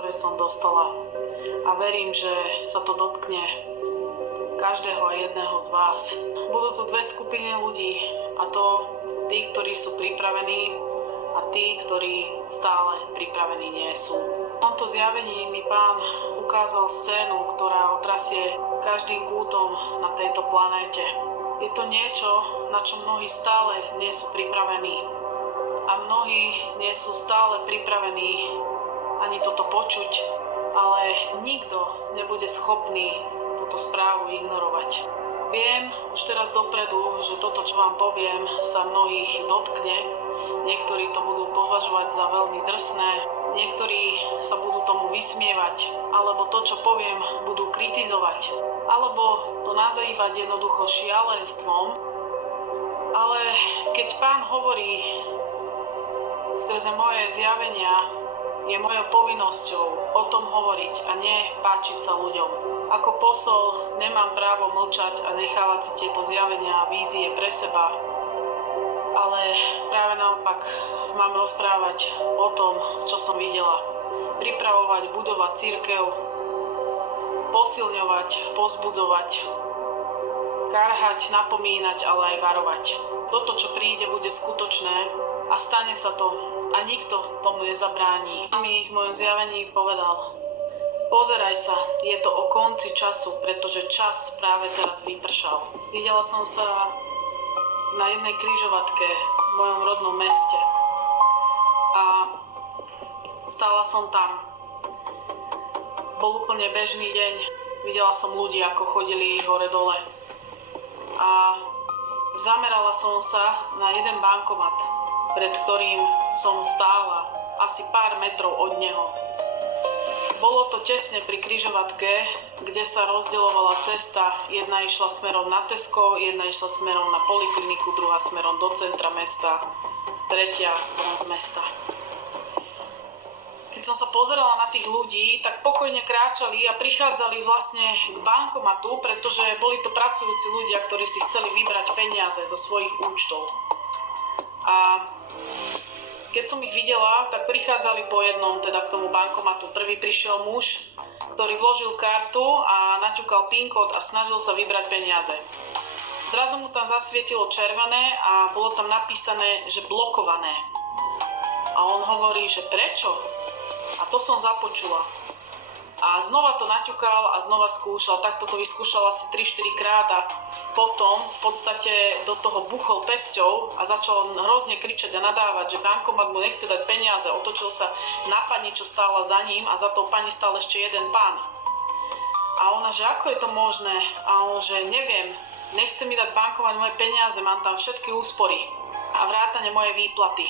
ktoré som dostala. A verím, že sa to dotkne každého a jedného z vás. Budú tu dve skupiny ľudí, a to tí, ktorí sú pripravení, a tí, ktorí stále pripravení nie sú. V tomto zjavení mi Pán ukázal scénu, ktorá otrasie každým kútom na tejto planéte. Je to niečo, na čo mnohí stále nie sú pripravení. A mnohí nie sú stále pripravení ani toto počuť, ale nikto nebude schopný túto správu ignorovať. Viem už teraz dopredu, že toto, čo vám poviem, sa mnohých dotkne. Niektorí to budú považovať za veľmi drsné, niektorí sa budú tomu vysmievať, alebo to, čo poviem, budú kritizovať, alebo to nazývať jednoducho šialenstvom. Ale keď Pán hovorí skrze moje zjavenia, je mojou povinnosťou o tom hovoriť a nie páčiť sa ľuďom. Ako posol nemám právo mlčať a nechávať si tieto zjavenia a vízie pre seba, ale práve naopak mám rozprávať o tom, čo som videla. Pripravovať, budovať cirkev, posilňovať, pozbudzovať, karhať, napomínať, ale aj varovať. Toto, čo príde, bude skutočné a stane sa to a nikto tomu nezabráni. Mi v mojom zjavení povedal: pozeraj sa, je to o konci času, pretože čas práve teraz vypršal. Videla som sa na jednej križovatke v mojom rodnom meste a stála som tam. Bol úplne bežný deň. Videla som ľudí, ako chodili hore-dole. A zamerala som sa na jeden bankomat, pred ktorým som stála asi pár metrov od neho. Bolo to tesne pri križovatke, kde sa rozdeľovala cesta. Jedna išla smerom na Tesco, jedna išla smerom na polikliniku, druhá smerom do centra mesta, tretia von z mesta. Keď som sa pozerala na tých ľudí, tak pokojne kráčali a prichádzali vlastne k bankomatu, pretože boli to pracujúci ľudia, ktorí si chceli vybrať peniaze zo svojich účtov. A keď som ich videla, tak prichádzali po jednom teda k tomu bankomatu. Prvý prišiel muž, ktorý vložil kartu a naťukal PIN kód a snažil sa vybrať peniaze. Zrazu mu tam zasvietilo červené a bolo tam napísané, že blokované. A on hovorí, že prečo? A to som započula. A znova to naťukal a znova skúšal. Takto to vyskúšal asi 3-4 krát a potom v podstate do toho buchol pesťou a začal hrozne kričať a nadávať, že bankomat mu nechce dať peniaze. Otočil sa na pani, čo stála za ním, a za tou pani stál ešte jeden pán. A ona, že ako je to možné? A on, že neviem, nechce mi dať bankomat moje peniaze, mám tam všetky úspory a vrátane moje výplaty.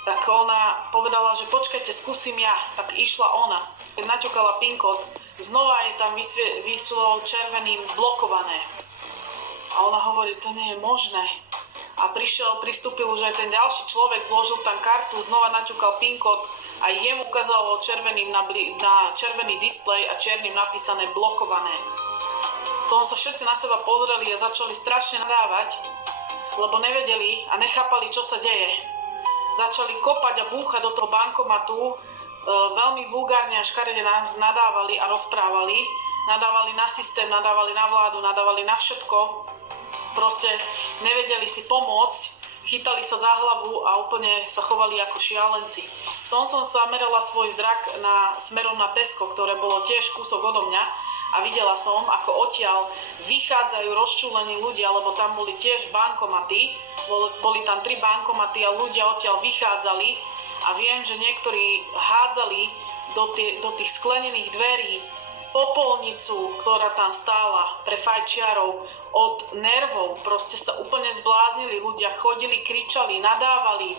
Tak ona povedala, že počkajte, skúsim ja. Tak išla ona. Keď naťukala PIN kód, znova je tam vyslo červeným blokované. A ona hovorí, to nie je možné. A pristúpil už aj ten ďalší človek, vložil tam kartu, znova naťukal PIN kód a jemu ukázalo červeným na červený displej a čiernym napísané blokované. Potom sa všetci na seba pozreli a začali strašne nadávať, lebo nevedeli a nechápali, čo sa deje. Začali kopať a búchať do toho bankomatu, veľmi vulgárne a škaredne nadávali a rozprávali. Nadávali na systém, nadávali na vládu, nadávali na všetko. Proste nevedeli si pomôcť, chytali sa za hlavu a úplne sa chovali ako šialenci. Potom som sa merala svoj zrak smerom na Tesco, ktoré bolo tiež kúsok odo mňa, a videla som, ako odtiaľ vychádzajú rozčúlení ľudia, lebo tam boli tiež bankomaty, boli tam 3 bankomaty a ľudia odtiaľ vychádzali a viem, že niektorí hádzali do tých sklenených dverí popolnicu, ktorá tam stála pre fajčiarov od nervov. Proste sa úplne zbláznili, ľudia chodili, kričali, nadávali,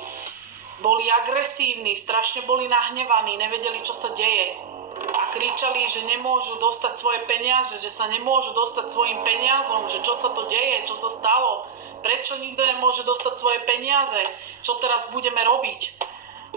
boli agresívni, strašne boli nahnevaní, nevedeli, čo sa deje. A kričali, že nemôžu dostať svoje peniaze, že sa nemôžu dostať svojim peniazom, že čo sa to deje, čo sa stalo, prečo nikto nemôže dostať svoje peniaze, čo teraz budeme robiť.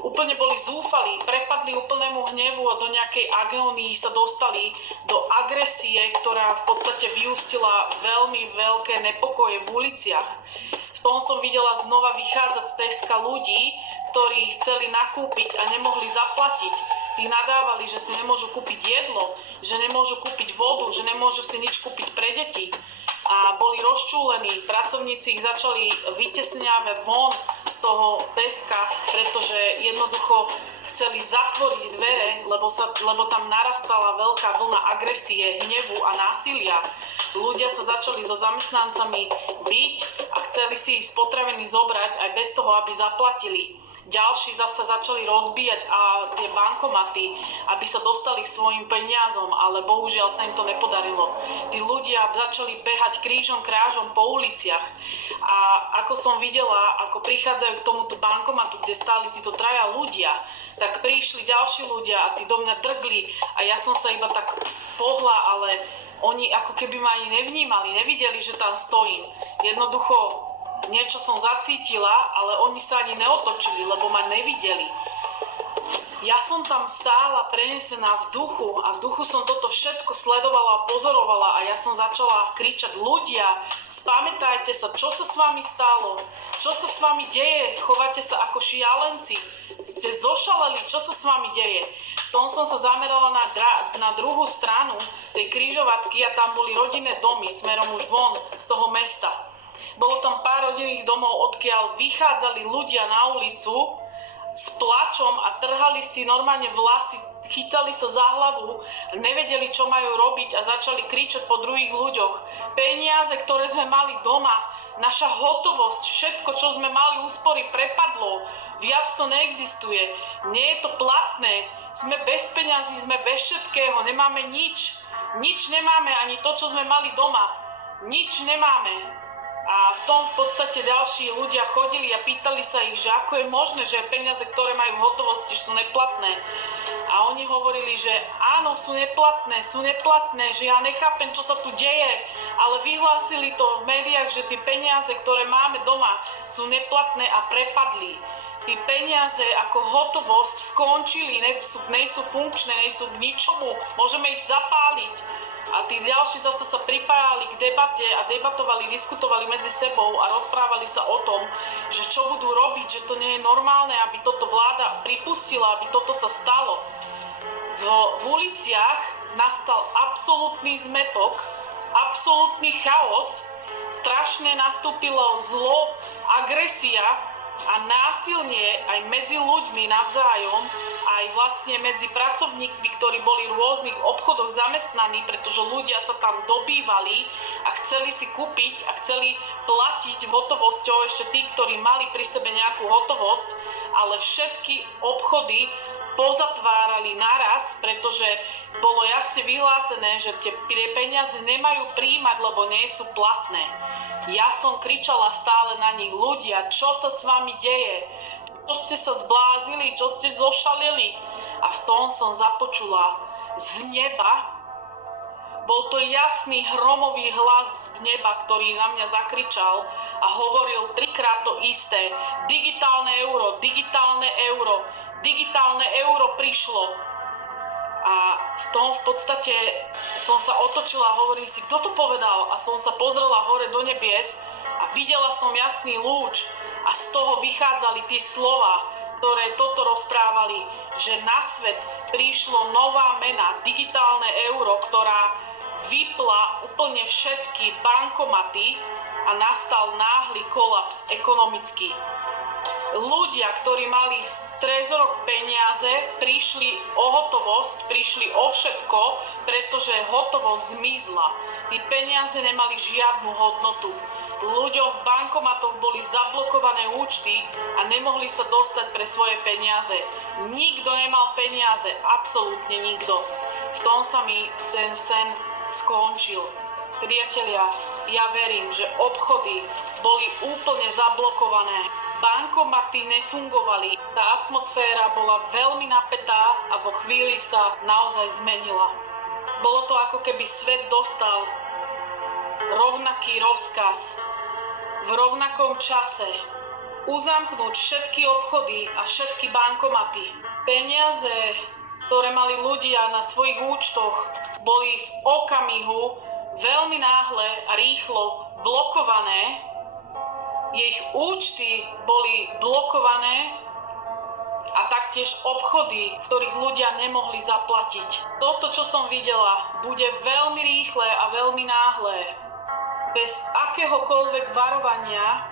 Úplne boli zúfali, prepadli úplnému hnevu a do nejakej agónii sa dostali do agresie, ktorá v podstate vyústila veľmi veľké nepokoje v uliciach. V tom som videla znova vychádzať z Teska ľudí, ktorí chceli nakúpiť a nemohli zaplatiť. Tí nadávali, že si nemôžu kúpiť jedlo, že nemôžu kúpiť vodu, že nemôžu si nič kúpiť pre deti. A boli rozčúlení, pracovníci ich začali vytesňávať von z toho Teska, pretože jednoducho chceli zatvoriť dvere, lebo tam narastala veľká vlna agresie, hnevu a násilia. Ľudia sa začali so zamestnancami biť a chceli si ich z potraviny zobrať aj bez toho, aby zaplatili. Ďalší zase začali rozbíjať tie bankomaty, aby sa dostali k svojim peniazom, ale bohužiaľ sa im to nepodarilo. Tí ľudia začali behať krížom krážom po uliciach a ako som videla, ako prichádzajú k tomuto bankomatu, kde stáli títo traja ľudia, tak prišli ďalší ľudia a tí do mňa drgli a ja som sa iba tak pohla, ale oni ako keby ma ani nevnímali, nevideli, že tam stojím. Jednoducho niečo som zacítila, ale oni sa ani neotočili, lebo ma nevideli. Ja som tam stála prenesená v duchu a v duchu som toto všetko sledovala a pozorovala a ja som začala kričať: ľudia, spamätajte sa, čo sa s vami stalo? Čo sa s vami deje? Chovate sa ako šialenci. Ste zošaleli, čo sa s vami deje? V tom som sa zamerala na druhú stranu tej križovatky a tam boli rodinné domy smerom už von z toho mesta. Bolo tam pár rodinných domov, odkiaľ vychádzali ľudia na ulicu s plačom a trhali si normálne vlasy, chytali sa za hlavu, nevedeli, čo majú robiť a začali kričať po druhých ľuďoch. Peniaze, ktoré sme mali doma, naša hotovosť, všetko, čo sme mali úspory, prepadlo. Viac to neexistuje. Nie je to platné. Sme bez peňazí, sme bez všetkého, nemáme nič. Nič nemáme, ani to, čo sme mali doma. Nič nemáme. A v tom v podstate ďalší ľudia chodili a pýtali sa ich, že ako je možné, že peniaze, ktoré majú v hotovosti, sú neplatné. A oni hovorili, že áno, sú neplatné, že ja nechápem, čo sa tu deje, ale vyhlásili to v médiách, že tie peniaze, ktoré máme doma, sú neplatné a prepadli. Tí peniaze ako hotovosť skončili, nejsú funkčné, nejsú k ničomu, môžeme ich zapáliť. A tí ďalší zase sa pripájali k debate a debatovali, diskutovali medzi sebou a rozprávali sa o tom, že čo budú robiť, že to nie je normálne, aby toto vláda pripustila, aby toto sa stalo. V uliciach nastal absolútny zmätok, absolútny chaos, strašne nastúpilo zlo, agresia a násilnie aj medzi ľuďmi navzájom, aj vlastne medzi pracovníkmi, ktorí boli v rôznych obchodoch zamestnaní, pretože ľudia sa tam dobývali a chceli si kúpiť a chceli platiť hotovosťou, ešte tí, ktorí mali pri sebe nejakú hotovosť, ale všetky obchody pozatvárali naraz, pretože bolo jasne vyhlásené, že tie peniaze nemajú príjmať, lebo nie sú platné. Ja som kričala stále na nich: ľudia, čo sa s vami deje? Čo ste sa zblázili? Čo ste zošalili? A v tom som započula z neba, bol to jasný hromový hlas z neba, ktorý na mňa zakričal a hovoril trikrát to isté: digitálne euro, digitálne euro, digitálne euro prišlo. A v tom v podstate som sa otočila a hovorím si, kto to povedal? A som sa pozrela hore do nebies a videla som jasný lúč a z toho vychádzali tie slova, ktoré toto rozprávali, že na svet prišlo nová mena, digitálne euro, ktorá vypla úplne všetky bankomaty a nastal náhly kolaps ekonomický. Ľudia, ktorí mali v trezoroch peniaze, prišli o hotovosť, prišli o všetko, pretože hotovosť zmizla. Tí peniaze nemali žiadnu hodnotu. Ľuďom v bankomatoch boli zablokované účty a nemohli sa dostať pre svoje peniaze. Nikto nemal peniaze, absolútne nikto. V tom sa mi ten sen skončil. Priatelia, ja verím, že obchody boli úplne zablokované. Bankomaty nefungovali, tá atmosféra bola veľmi napätá a vo chvíli sa naozaj zmenila. Bolo to ako keby svet dostal rovnaký rozkaz v rovnakom čase uzamknúť všetky obchody a všetky bankomaty. Peniaze, ktoré mali ľudia na svojich účtoch, boli v okamihu veľmi náhle a rýchlo blokované. Ich účty boli blokované a taktiež obchody, v ktorých ľudia nemohli zaplatiť. Toto, čo som videla, bude veľmi rýchle a veľmi náhle. Bez akéhokoľvek varovania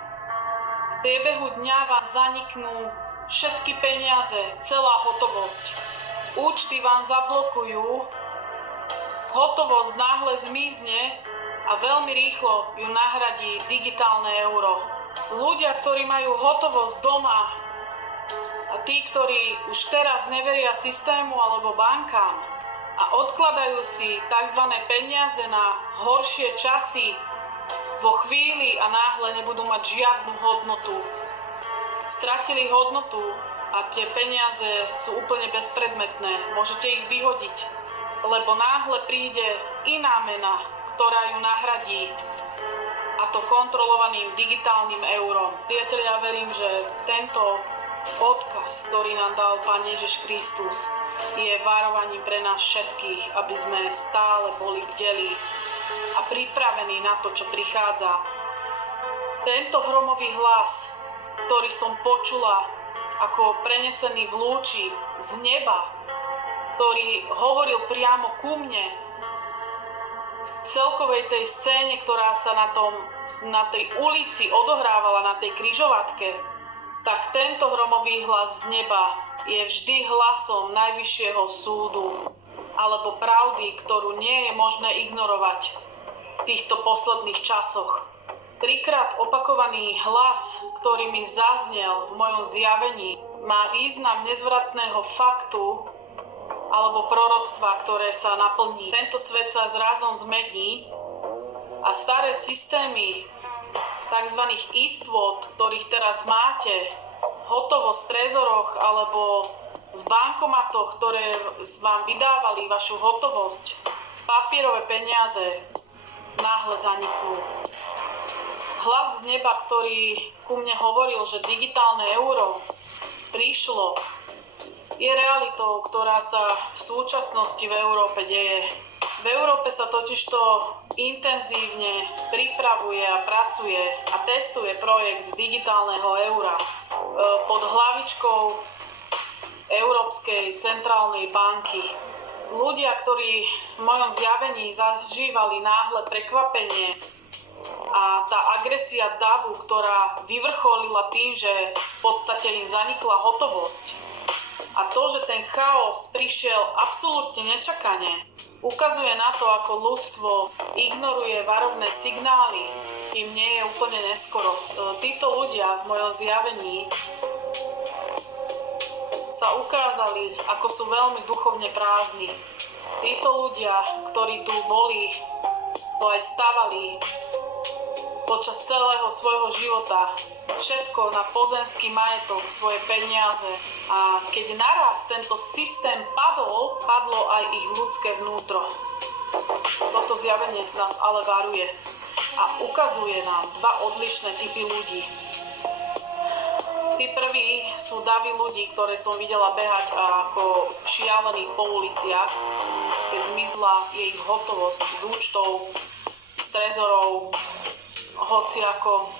v priebehu dňa vám zaniknú všetky peniaze, celá hotovosť. Účty vám zablokujú, hotovosť náhle zmizne a veľmi rýchlo ju nahradí digitálne euro. Ľudia, ktorí majú hotovosť doma a tí, ktorí už teraz neveria systému alebo bankám a odkladajú si tzv. Peniaze na horšie časy, vo chvíli a náhle nebudú mať žiadnu hodnotu. Stratili hodnotu a tie peniaze sú úplne bezpredmetné. Môžete ich vyhodiť, lebo náhle príde iná mena, ktorá ju nahradí, a to kontrolovaným digitálnym eurom. Priatelia, verím, že tento odkaz, ktorý nám dal Pán Ježiš Kristus, je varovaním pre nás všetkých, aby sme stále boli bdelí a pripravení na to, čo prichádza. Tento hromový hlas, ktorý som počula ako prenesený v lúči z neba, ktorý hovoril priamo ku mne, v celkovej tej scéne, ktorá sa na tej ulici odohrávala, na tej križovatke, tak tento hromový hlas z neba je vždy hlasom najvyššieho súdu alebo pravdy, ktorú nie je možné ignorovať v týchto posledných časoch. Trikrát opakovaný hlas, ktorý mi zaznel v mojom zjavení, má význam nezvratného faktu alebo proroctva, ktoré sa naplní. Tento svet sa zrazom zmení a staré systémy tzv. Istôt, ktorých teraz máte, hotovosť v trezoroch alebo v bankomatoch, ktoré vám vydávali vašu hotovosť, papierové peniaze, náhle zaniknú. Hlas z neba, ktorý ku mne hovoril, že digitálne euro prišlo, je realitou, ktorá sa v súčasnosti v Európe deje. V Európe sa totižto intenzívne pripravuje a pracuje a testuje projekt digitálneho eura pod hlavičkou Európskej centrálnej banky. Ľudia, ktorí v mojom zjavení zažívali náhle prekvapenie a tá agresia davu, ktorá vyvrcholila tým, že v podstate im zanikla hotovosť, a to, že ten chaos prišiel absolútne nečakane, ukazuje na to, ako ľudstvo ignoruje varovné signály, kým nie je úplne neskoro. Títo ľudia v mojom zjavení sa ukázali, ako sú veľmi duchovne prázdni. Títo ľudia, ktorí tu boli, to aj stavali počas celého svojho života, všetko na pozemský majetok, svoje peniaze. A keď naraz tento systém padlo aj ich ľudské vnútro. Toto zjavenie nás ale varuje a ukazuje nám dva odlišné typy ľudí. Tí prví sú davy ľudí, ktoré som videla behať ako šialených po uliciach, keď zmizla ich hotovosť z účtov, z trezorov, hociako,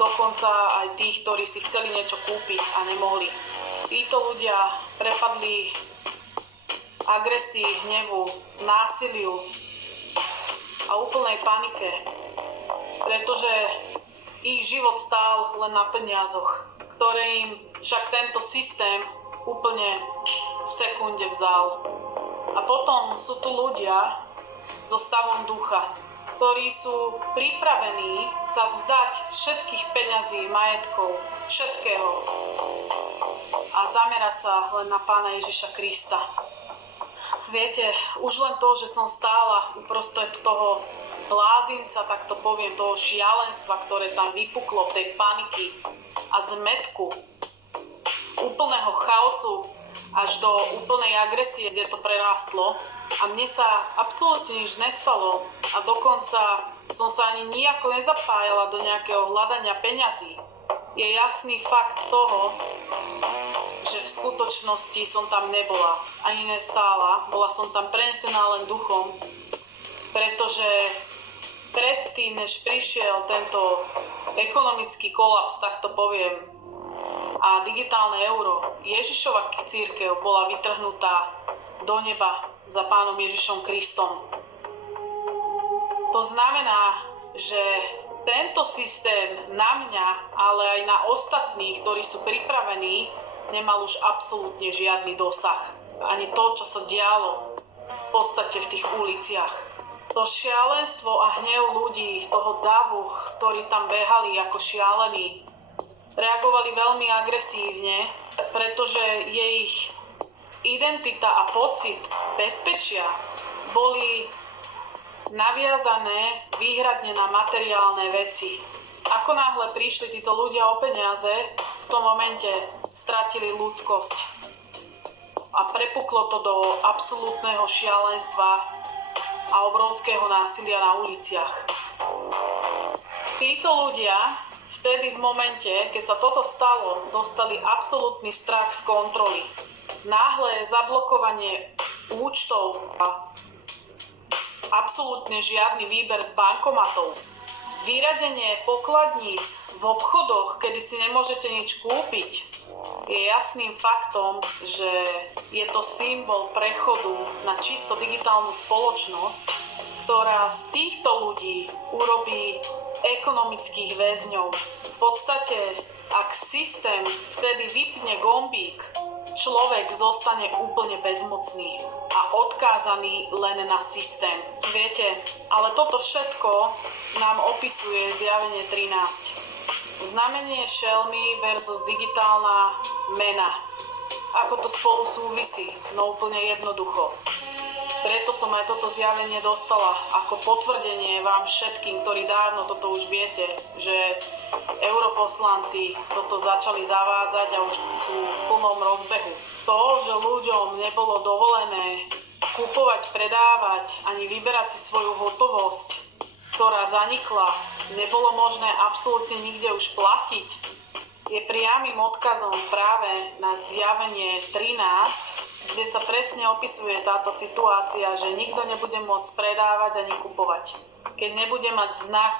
dokonca aj tých, ktorí si chceli niečo kúpiť a nemohli. Títo ľudia prepadli agresii, hnevu, násiliu a úplnej panike, pretože ich život stál len na peniazoch, ktoré im však tento systém úplne v sekunde vzal. A potom sú tu ľudia so stavom ducha, ktorí sú pripravení sa vzdať všetkých peňazí, majetkov, všetkého a zamerať sa len na Pána Ježiša Krista. Viete, už len to, že som stála uprostred toho blázinca, tak to poviem, toho šialenstva, ktoré tam vypuklo, tej paniky a zmätku, úplného chaosu až do úplnej agresie, kde to prerástlo. A mne sa absolútne nič nestalo a dokonca som sa ani nijako nezapájala do nejakého hľadania peňazí. Je jasný fakt toho, že v skutočnosti som tam nebola, ani nestála, bola som tam prenesená len duchom, pretože predtým, než prišiel tento ekonomický kolaps, tak to poviem, a digitálne euro. Ježišova cirkev bola vytrhnutá do neba za Pánom Ježišom Kristom. To znamená, že tento systém na mňa, ale aj na ostatných, ktorí sú pripravení, nemal už absolútne žiadny dosah. Ani to, čo sa dialo v podstate v tých uliciach. To šialenstvo a hnev ľudí, toho davu, ktorí tam behali ako šialení, reagovali veľmi agresívne, pretože ich identita a pocit bezpečia boli naviazané výhradne na materiálne veci. Ako náhle prišli títo ľudia o peniaze, v tom momente stratili ľudskosť a prepuklo to do absolútneho šialenstva a obrovského násilia na uliciach. Títo ľudia vtedy v momente, keď sa toto stalo, dostali absolútny strach z kontroly. Náhle zablokovanie účtov a absolútne žiadny výber z bankomatov. Vyradenie pokladníc v obchodoch, kedy si nemôžete nič kúpiť, je jasným faktom, že je to symbol prechodu na čisto digitálnu spoločnosť, ktorá z týchto ľudí urobí ekonomických väzňov. V podstate, ak systém vtedy vypne gombík, človek zostane úplne bezmocný a odkázaný len na systém. Viete, ale toto všetko nám opisuje Zjavenie 13. Znamenie šelmy versus digitálna mena. Ako to spolu súvisí? No úplne jednoducho. Preto som aj toto zjavenie dostala ako potvrdenie vám všetkým, ktorí dávno toto už viete, že europoslanci toto začali zavádzať a už sú v plnom rozbehu. To, že ľuďom nebolo dovolené kupovať, predávať ani vyberať si svoju hotovosť, ktorá zanikla, nebolo možné absolútne nikde už platiť, je priamym odkazom práve na Zjavenie 13, kde sa presne opisuje táto situácia, že nikto nebude môcť predávať ani kupovať, keď nebude mať znak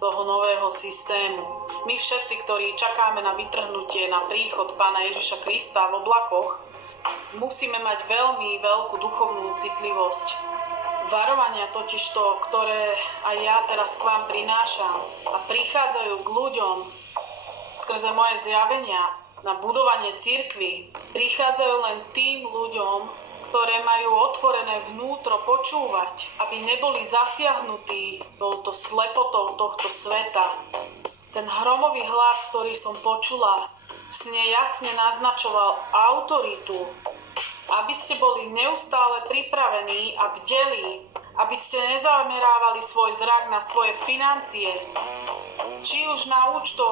toho nového systému. My všetci, ktorí čakáme na vytrhnutie, na príchod Pána Ježiša Krista v oblakoch, musíme mať veľmi veľkú duchovnú citlivosť. Varovania totižto, ktoré aj ja teraz k vám prinášam a prichádzajú k ľuďom skrze moje zjavenia na budovanie cirkvi, prichádzajú len tým ľuďom, ktoré majú otvorené vnútro počúvať, aby neboli zasiahnutí touto slepotou tohto sveta. Ten hromový hlas, ktorý som počula, v sne jasne naznačoval autoritu, aby ste boli neustále pripravení a bdeli, aby ste nezamerávali svoj zrak na svoje financie, či už na účtoch,